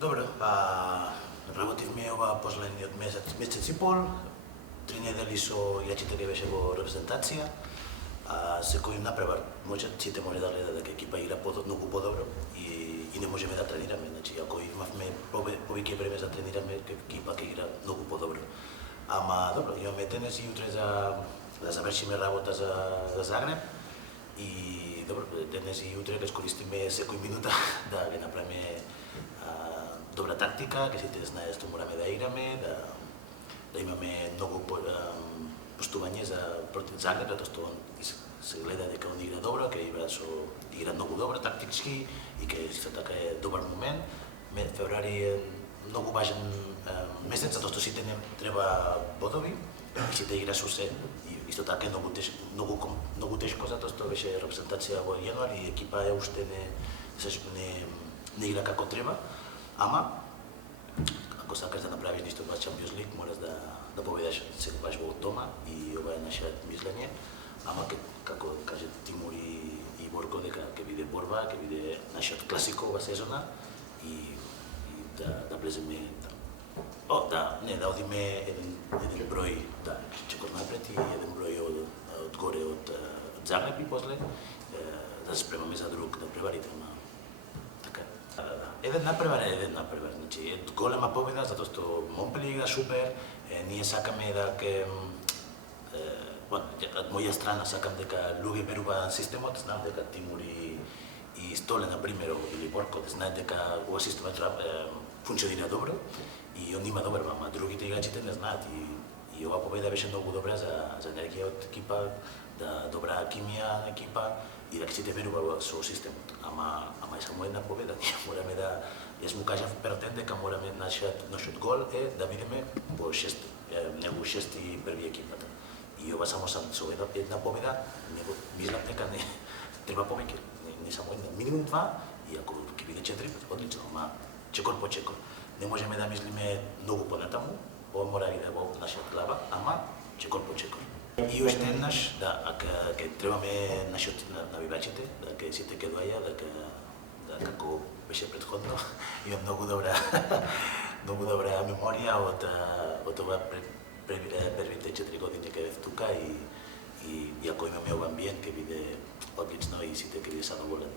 Dobro, relativnie poslední mesec i pol, 3 nedeli so jačitelji беше во репрезентација, секој им направар, сите може да гледа дека екипа игра многу подобро и не можеме да тренираме, значи ако имавме повеќе време за тренираме, екипа ќе игра многу подобро. Ама добро, имаме денес и утре да завршиме работа за Загреб и добро, денес и утре ќе искористиме секој минута да ги направиме добра тактика, ке сите знаат што мораме да играме, да имаме многу поштување против Загреб, затоа што се гледа дека он игра добро, ке игра многу добро тактички и ке исто така е добар момент. Февруари е многу важен месец, затоа што сите не треба бодови, сите игра со се. Исто така е многу тешко, затоа што беше репрезентација во јануари и екипа уште не игра како треба. Ама, ако сакаш да направиш нешто во Champions League, мораш да победиш секогаш во дома и ова е наше мислење. Ама, како каже Тимур и Борко, дека ќе биде борба, ќе биде нашиот класико ова сезона и да влеземе да одиме еден број чекор напред и еден број одгоре од Загреб и после да се спремаме за друг надпреварите. Еден надпревар, значи е голема победа затоа што Монпелиер игра супер, ние сакаме да од моја страна сакам дека луѓе веруваат системот, знам дека Тимур и Столе, например, или Борко, знаат дека ова системот функционира добро и он има добар, ама другите играчите не знаат и ова победа беше многу добра за енергија од екипа, добра химија на екипа и дека сите веруваат со системот. Ама е само една победа, ние мораме јас му кажав Пертен дека мораме нашиот гол е да бидеме во шести први екипата. И ова само со една победа, мислам дека не треба повеќе, не само една, минимум 2 и ако ќе биде 4, одлично, ама чекор по чекор. Не можеме да мислиме многу понатаму, ова мора да иде во нашиот глава, ама чекор по чекор. И уште еднаш, ќе требаме нашиот навивачите, дека сите ќе доаѓа, како беше претходно, има многу добра меморија од ова првите 4 години каде тука и ако имаме овој амбиент ќе биде одлично и сите ќе биде задоволени.